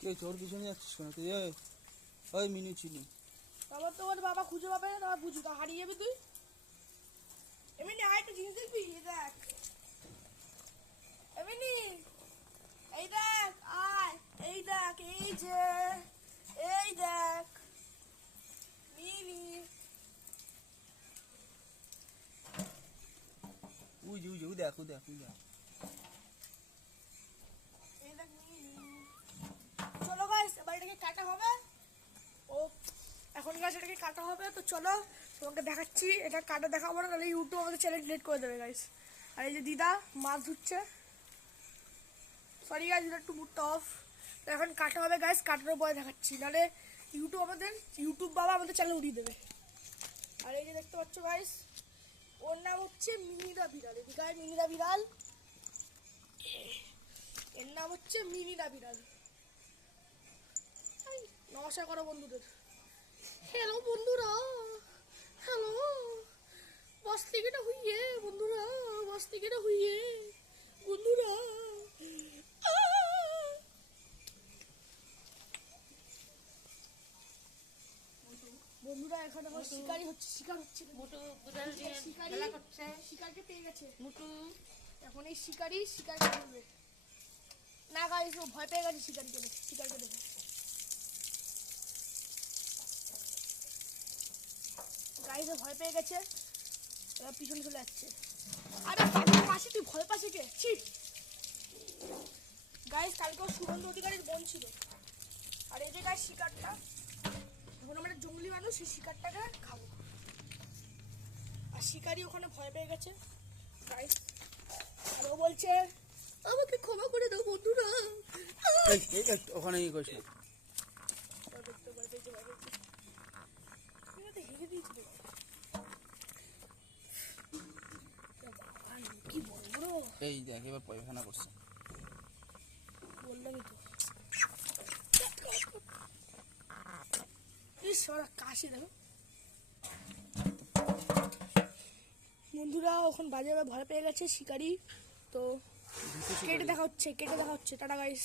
কে তোর পিছনে যাচ্ছিস কেন তুই? ওই মিনু চিনি তারপর তোমার বাবা খুঁজে পাবে না, তারপর বুঝু তো হারিয়ে যাবি তুই। এমনি আয় একটা জিনিস দেখবি, এই দেখ এমনি, এই দেখ আয়, এই দেখ, এই যে এই দেখ মিনি, উই দেখ উই দেখ এই দেখ মিনি। চলো গাইস এবার এটাকে কাটা হবে। ও এখন গাইস এটাকে কাটা হবে, তো চলো তোমাকে দেখাচ্ছি। এটা কাটা দেখাবো না, তাহলে ইউটিউব আমাদের চ্যানেল ডিলিট করে দেবে গাইস। আর এই যে দিদা মাছ ধুচ্ছে, সরি গাইস এটা একটু মুডটা অফ। তো এখন কাটা হবে গাইস, কাটার পরে দেখাচ্ছি, নাহলে ইউটিউব বাবা আমাদের চ্যানেল উঠিয়ে দেবে। আর এই যে দেখতে পাচ্ছ গাইস, ওর নাম হচ্ছে মিনিদা বিড়াল। এদিকে মিনিদা বিড়াল, এর নাম হচ্ছে মিনিদা বিড়াল। নমস্কার করো বন্ধুদের। হ্যালো বন্ধুরা, হ্যালো, বস থেকে না হইয়ে বন্ধুরা, বস থেকে না হইয়ে বন্ধুরা। বন্ধুরা এখন আমার শিকার হচ্ছে মুটু বিড়াল দিয়ে খেলা করছে। শিকারকে পেয়ে গেছে মুটু এখন। এই শিকার করবে না গাইস, ও ভয় পেয়ে গেছে শিকারকে দেখে। গাইস ও ভয় পেয়ে গেছে, এবার পিছনে চলে যাচ্ছে। আরে তার পাশে তুই ভয় পাশে কে? গাইস কালকে সুগন্ধ অধিকারীর বোন ছিল। আর এই যে গাইস শিকারটা, এখন আমরা জঙ্গলি মানুষ, সেই শিকারটাকে খাবো। আর শিকারি ওখানে ভয় পেয়ে গেছে গাইস, আর ও বলছে আমাকে ক্ষমা করে দাও বন্ধুরা। ওখানে কি করিস না। কি বড় বড় এই দেখ এবার পায়খানা করছে। বললামই তো, ইস ওরা কাশি দেখো বন্ধুরা। ওখান বাজে ভয় পেয়ে গেছে শিকারি, তো কেটে দেখা হচ্ছে টাটা গাইস।